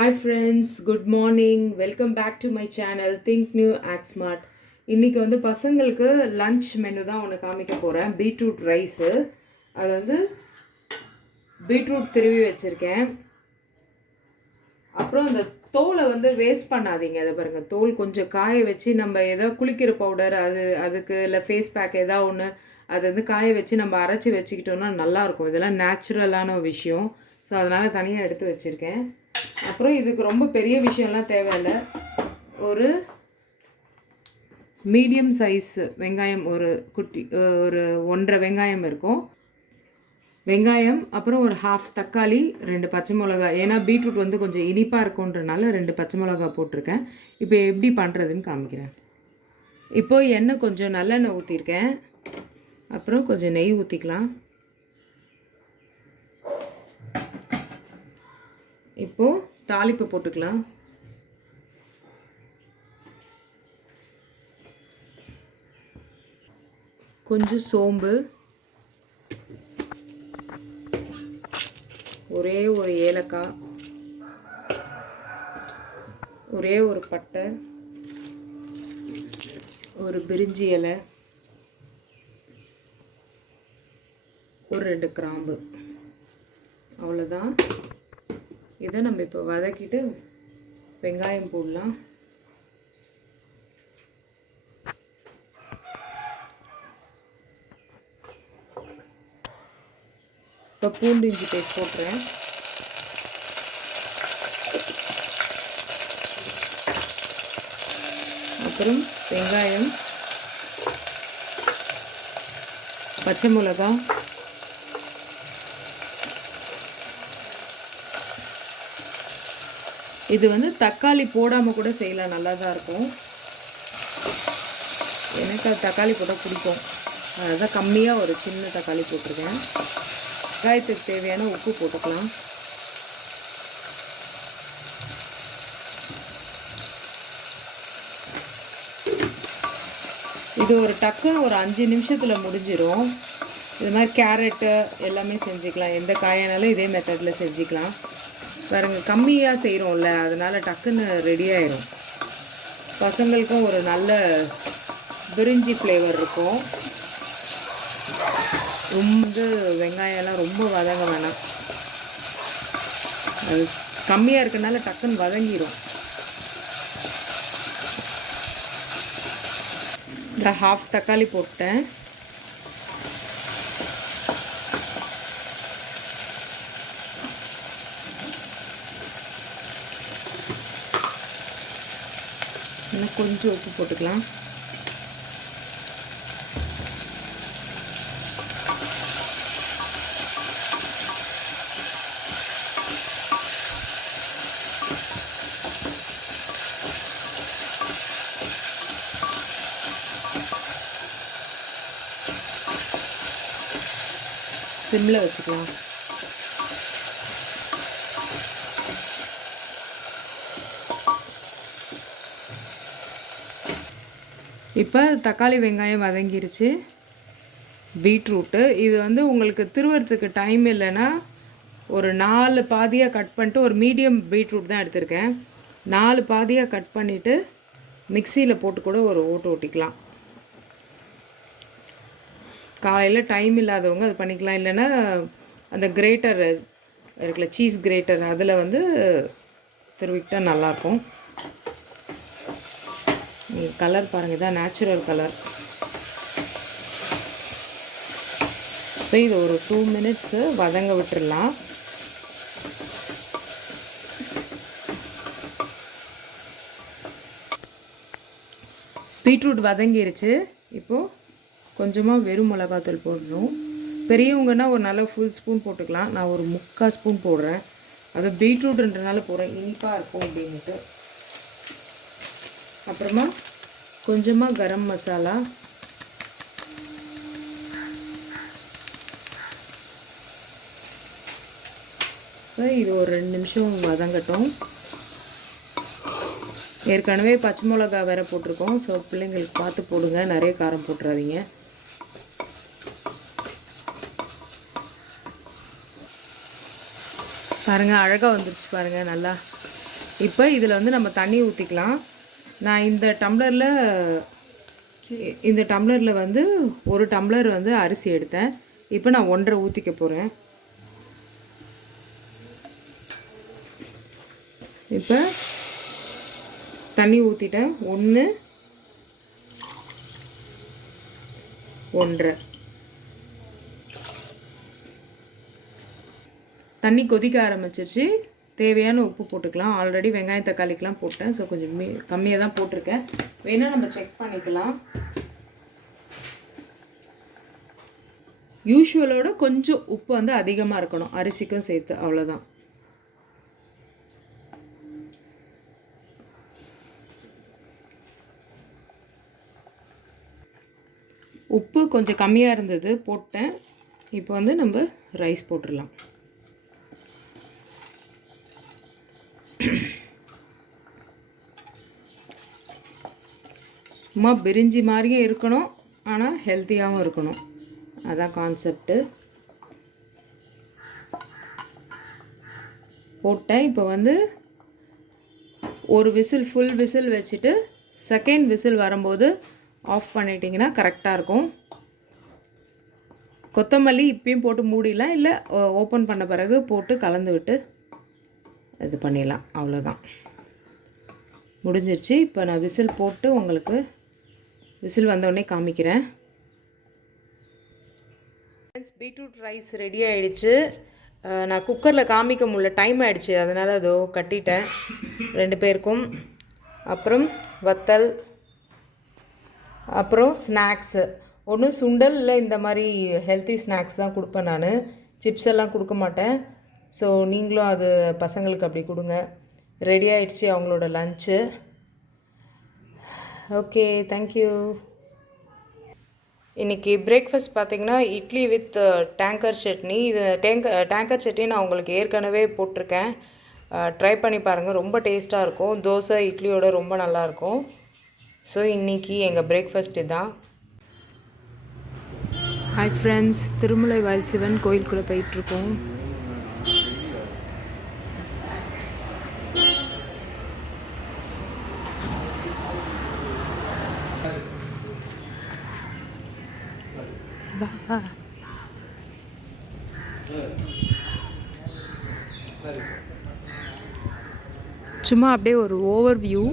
Hi friends, good morning. Welcome back to my channel Think New Act Smart. இன்னைக்கு வந்து பசங்களுக்கு lunch menu தான் ஒன்று காமிக்க போகிறேன். பீட்ரூட் ரைஸு, அது வந்து பீட்ரூட் திருவி வச்சுருக்கேன். அப்புறம் அந்த தோலை வந்து வேஸ்ட் பண்ணாதீங்க. அதை பாருங்கள், தோல் கொஞ்சம் காய வச்சு நம்ம ஏதோ குளிக்கிற பவுடர் அதுக்கு இல்லை ஃபேஸ் பேக் ஏதாவது ஒன்று அதை வந்து காய வச்சு நம்ம அரைச்சி வச்சுக்கிட்டோம்னா நல்லாயிருக்கும். இதெல்லாம் நேச்சுரலான விஷயம். ஸோ அதனால் தனியாக எடுத்து வச்சுருக்கேன். அப்புறம் இதுக்கு ரொம்ப பெரிய விஷயம்லாம் தேவையில்லை. ஒரு மீடியம் சைஸ் வெங்காயம், ஒரு குட்டி ஒரு 1.5 வெங்காயம் இருக்கும். வெங்காயம், அப்புறம் ஒரு ஹாஃப் தக்காளி, 2 பச்சை மிளகாய். ஏன்னா பீட்ரூட் வந்து கொஞ்சம் இனிப்பாக இருக்குன்றனால 2 பச்சை மிளகாய் போட்டிருக்கேன். இப்போ எப்படி பண்ணுறதுன்னு காமிக்கிறேன். இப்போது எண்ணெய் கொஞ்சம் நல்லெண்ணெய் ஊற்றிருக்கேன். அப்புறம் கொஞ்சம் நெய் ஊற்றிக்கலாம். இப்போது தாளிப்பு போட்டுக்கலாம். கொஞ்சம் சோம்பு, ஒரே ஒரு ஏலக்காய், ஒரே ஒரு பட்டை, ஒரு பிரிஞ்சி இலை, ஒரு 2 கிராம்பு. அவ்வளோதான். இதை நம்ம இப்போ வதக்கிட்டு வெங்காயம் போடலாம். இப்போ பூண்டு இஞ்சி பேஸ்ட் போட்டுறேன். அப்புறம் வெங்காயம், பச்சை மிளகாய், இது வந்து தக்காளி போடாமல் கூட செய்யலாம், நல்லா தான் இருக்கும். எனக்கு அது தக்காளி போட்டால் பிடிக்கும், அதுதான் கம்மியாக ஒரு சின்ன தக்காளி போட்டிருக்கேன். வெங்காயத்துக்கு தேவையான உப்பு போட்டுக்கலாம். இது ஒரு டக்குன்னு ஒரு 5 நிமிஷத்தில் முடிஞ்சிடும். இது மாதிரி கேரட்டு எல்லாமே செஞ்சுக்கலாம். எந்த காயானாலும் இதே மெத்தடில் செஞ்சுக்கலாம். பாருங்கள், கம்மியாக செய்கிறோம்ல, அதனால் டக்குன்னு ரெடி ஆயிடும். பசங்களுக்கும் ஒரு நல்ல பிரிஞ்சி ஃப்ளேவர் இருக்கும். ரொம்ப வெங்காயம்லாம் ரொம்ப வதங்க வேணாம், அது கம்மியாக இருக்கனால டக்குன்னு வதங்கிடும். இந்த ஹாஃப் தக்காளி போட்டேன். இன்னும் கொஞ்சம் உப்பு போட்டுக்கலாம். சிம்மில் வச்சுக்கலாம். இப்போ தக்காளி வெங்காயம் வதங்கிருச்சு. பீட்ரூட்டு இது வந்து உங்களுக்கு திருவறதுக்கு டைம் இல்லைன்னா ஒரு 4 பாதியாக கட் பண்ணிட்டு, ஒரு மீடியம் பீட்ரூட் தான் எடுத்திருக்கேன், 4 பாதியாக கட் பண்ணிவிட்டு மிக்சியில் போட்டு கூட ஒரு ஓட்டு ஓட்டிக்கலாம். காலையில் டைம் இல்லாதவங்க அது பண்ணிக்கலாம். இல்லைன்னா அந்த கிரேட்டர் இருக்குல்ல, சீஸ் கிரேட்டர், அதில் வந்து திருவிக்கிட்டால் நல்லாயிருக்கும். கலர் பாருங்கள், இதான் நேச்சுரல் கலர். இப்போ இது ஒரு 2 மினிட்ஸு வதங்க விட்டுடலாம். பீட்ரூட் வதங்கிருச்சு. இப்போது கொஞ்சமாக வெறும் மிளகாத்தூள் போடணும். பெரியவங்கன்னா ஒரு நல்ல ஃபுல் ஸ்பூன் போட்டுக்கலாம். நான் ஒரு 3/4 ஸ்பூன் போடுறேன். அது பீட்ரூட்ன்றனால போடுறேன், இனிப்பாக இருக்கும் அப்படின்ட்டு. அப்புறமா கொஞ்சமாக கரம் மசாலா, இது ஒரு 2 நிமிஷம் வதங்கட்டும். ஏற்கனவே பச்சை மிளகா வேறு போட்டிருக்கோம். ஸோ பிள்ளைங்களுக்கு பார்த்து போடுங்க, நிறைய காரம் போட்டுறாதீங்க. பாருங்கள், அழகாக வந்துருச்சு பாருங்கள். நல்லா இப்போ இதில் வந்து நம்ம தண்ணி ஊற்றிக்கலாம். நான் இந்த டம்ளரில் வந்து 1 டம்ளர் வந்து அரிசி எடுத்தேன். இப்போ நான் 1.5 ஊற்றிக்க போகிறேன். இப்போ தண்ணி ஊற்றிட்டேன். 1 1.5 தண்ணி கொதிக்க ஆரம்பிச்சிருச்சு. தேவையான உப்பு போட்டுக்கலாம். ஆல்ரெடி வெங்காயம் தக்காளிக்கெலாம் போட்டேன். ஸோ கொஞ்சம் கம்மியாக தான் போட்டிருக்கேன். வேணால் நம்ம செக் பண்ணிக்கலாம். யூஷுவலோட கொஞ்சம் உப்பு வந்து அதிகமாக இருக்கணும், அரிசிக்கும் சேர்த்து. அவ்வளோதான். உப்பு கொஞ்சம் கம்மியாக இருந்தது, போட்டேன். இப்போ வந்து நம்ம ரைஸ் போட்டுடலாம். சும்மா பிரிஞ்சி மாதிரியே இருக்கணும், ஆனால் ஹெல்த்தியாகவும் இருக்கணும். அதான் கான்செப்ட்டு. போட்டேன். இப்போ வந்து ஒரு விசில், ஃபுல் விசில் வச்சுட்டு செகண்ட் விசில் வரும்போது ஆஃப் பண்ணிட்டீங்கன்னா கரெக்டாக இருக்கும். கொத்தமல்லி இப்பயும் போட்டு மூடிடலாம், இல்லை ஓப்பன் பண்ண பிறகு போட்டு கலந்து விட்டு இது பண்ணிடலாம். அவ்வளோதான், முடிஞ்சிருச்சு. இப்போ நான் விசில் போட்டு உங்களுக்கு விசில் வந்தோடனே காமிக்கிறேன். பீட்ரூட் ரைஸ் ரெடி ஆகிடுச்சு. நான் குக்கரில் காமிக்க முடியல, டைம் ஆகிடுச்சு, அதனால் அதோ கட்டிட்டேன் 2 பேருக்கும். அப்புறம் வத்தல், அப்புறம் ஸ்நாக்ஸு. ஒன்றும் சுண்டல் இல்லை, இந்த மாதிரி ஹெல்த்தி ஸ்நாக்ஸ் தான் கொடுப்பேன் நான். சிப்ஸ் எல்லாம் கொடுக்க மாட்டேன். ஸோ நீங்களும் அது பசங்களுக்கு அப்படி கொடுங்க. ரெடி ஆகிடுச்சு அவங்களோட லன்ச்சு. Okay, thank you. இன்றைக்கி பிரேக்ஃபாஸ்ட் பார்த்திங்கன்னா இட்லி வித் டேங்கர் சட்னி. இது டேங்கர் சட்னி நான் உங்களுக்கு ஏற்கனவே போட்டிருக்கேன். ட்ரை பண்ணி பாருங்கள், ரொம்ப டேஸ்ட்டாக இருக்கும். தோசை இட்லியோட ரொம்ப நல்லாயிருக்கும். ஸோ இன்றைக்கி எங்கள் பிரேக்ஃபாஸ்ட் இதுதான். ஹாய் ஃப்ரெண்ட்ஸ், திருமுல்லைவாயல் சிவன் கோயிலுக்குள்ளே போயிட்டுருக்கோம். சும்மா அப்படியே ஒரு ஓவர் வியூ.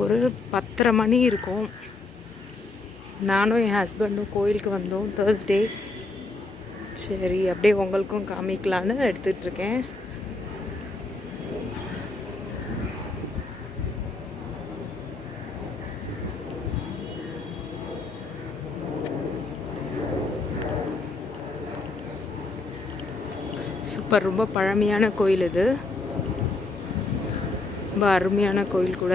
ஒரு 10:30 மணி இருக்கும். நானும் என் ஹஸ்பண்டும் கோயிலுக்கு வந்தோம் தேர்ஸ்டே. சரி, அப்படியே உங்களுக்கும் காமிக்கலான்னு எடுத்துகிட்ருக்கேன். சூப்பர், ரொம்ப பழமையான கோயில் இது. ரொம்ப அருமையான கோயில் கூட.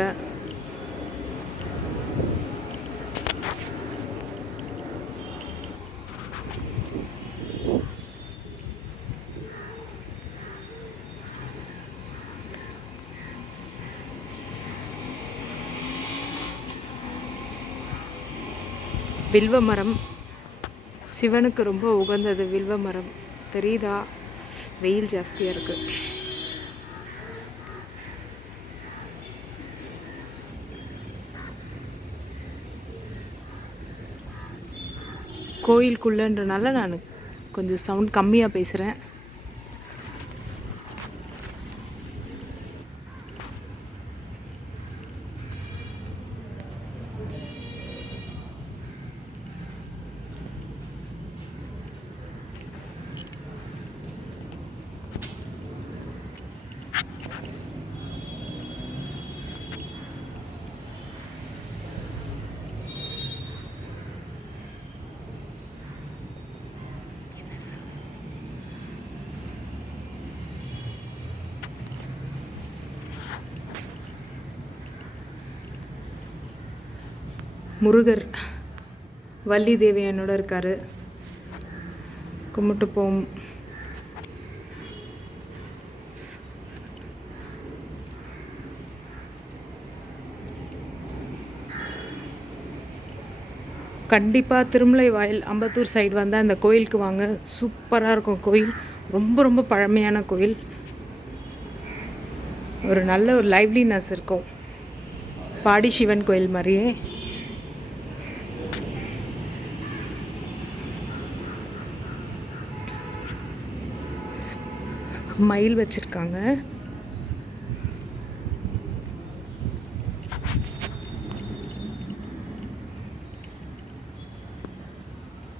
வில்வ மரம், சிவனுக்கு ரொம்ப உகந்தது வில்வ மரம். தெரியுதா? வெயில் ஜாஸ்தியாக இருக்குது. கோயிலுக்குள்ளன்றனால நான் கொஞ்சம் சவுண்ட் கம்மியாக பேசுகிறேன். முருகர் வள்ளி தேவியனோட இருக்கார். கும்பிட்டு போம். கண்டிப்பாக திருமுல்லைவாயல் அம்பத்தூர் சைடு வந்தால் இந்த கோயிலுக்கு வாங்க. சூப்பராக இருக்கும் கோயில். ரொம்ப ரொம்ப பழமையான கோயில். ஒரு நல்ல ஒரு லைவ்லினஸ் இருக்கும். பாடி சிவன் கோயில் மாதிரியே. மயில் வச்சுருக்காங்க.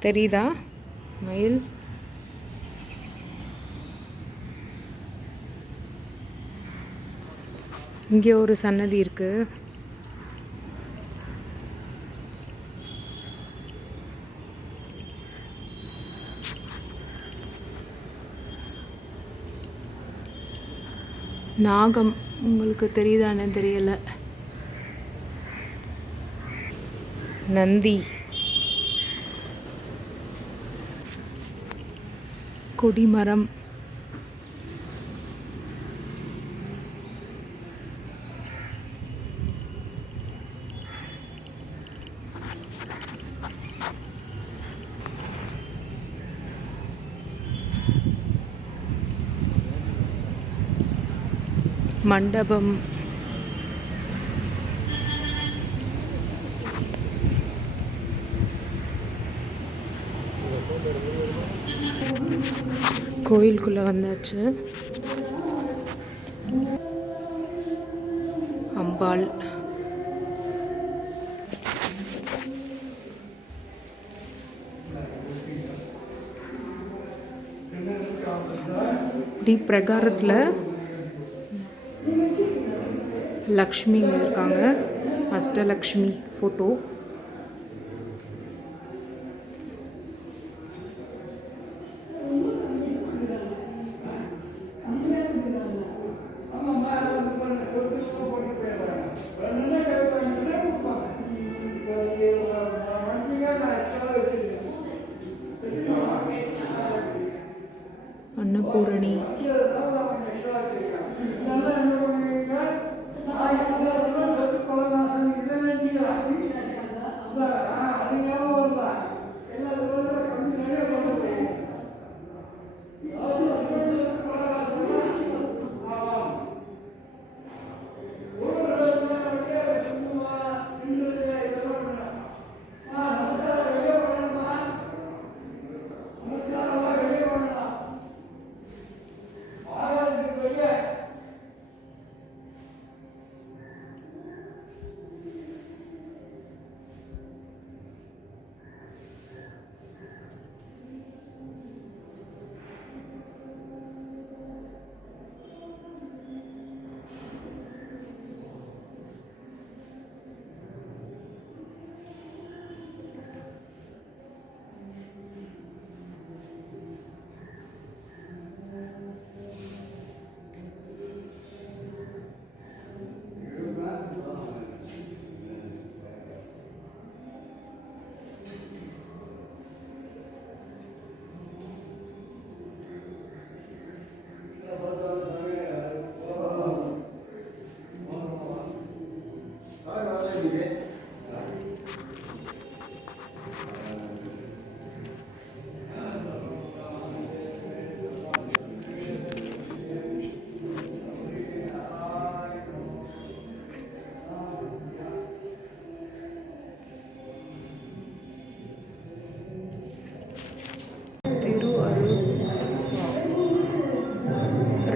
தெரியுதா மயில்? இங்கே ஒரு சன்னதி இருக்கு. நாகம் உங்களுக்கு தெரியுதானே தெரியல. நந்தி, கொடிமரம், மண்டபம், கோயிலுக்குள்ளே வந்தாச்சு. அம்பாள், இப்படி பிரகாரத்தில் லக்ஷ்மிங்க இருக்காங்க. அஷ்டலக்ஷ்மி ஃபோட்டோ. அன்னபூரணி,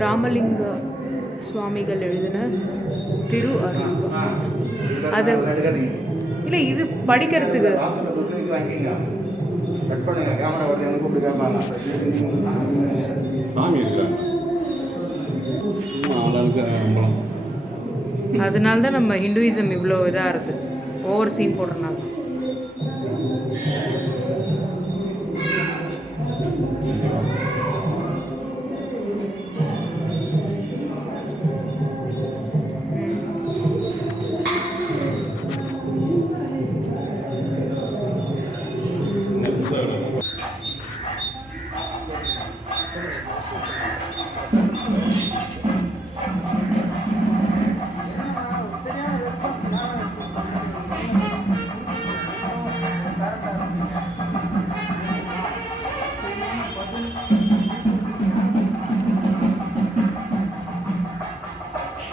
ராமலிங்க சுவாமிகள் எழுதின திரு அருள். அது இல்லை, இது படிக்கிறதுக்கு. அதனால தான் நம்ம ஹிந்துயிசம் இவ்வளோ இதாக இருக்குது, ஓவர் சீன் போடுறதுனால.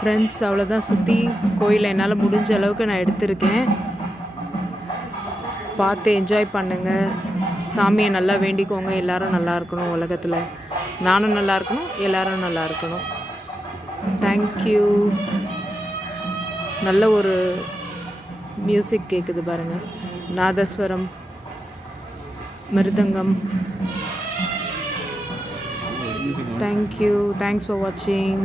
ஃப்ரெண்ட்ஸ் அவ்வளோதான், சுற்றி கோயிலை என்னால் முடிஞ்ச அளவுக்கு நான் எடுத்திருக்கேன். பார்த்து என்ஜாய் பண்ணுங்கள். சாமியை நல்லா வேண்டிக்கோங்க, எல்லோரும் நல்லா இருக்கணும் உலகத்தில். நானும் நல்லா இருக்கணும், எல்லோரும் நல்லா இருக்கணும். தேங்க்யூ. நல்ல ஒரு மியூசிக் கேட்குது பாருங்கள், நாதஸ்வரம், மிருதங்கம். தேங்க்யூ. தேங்க்ஸ் ஃபார் வாட்சிங்.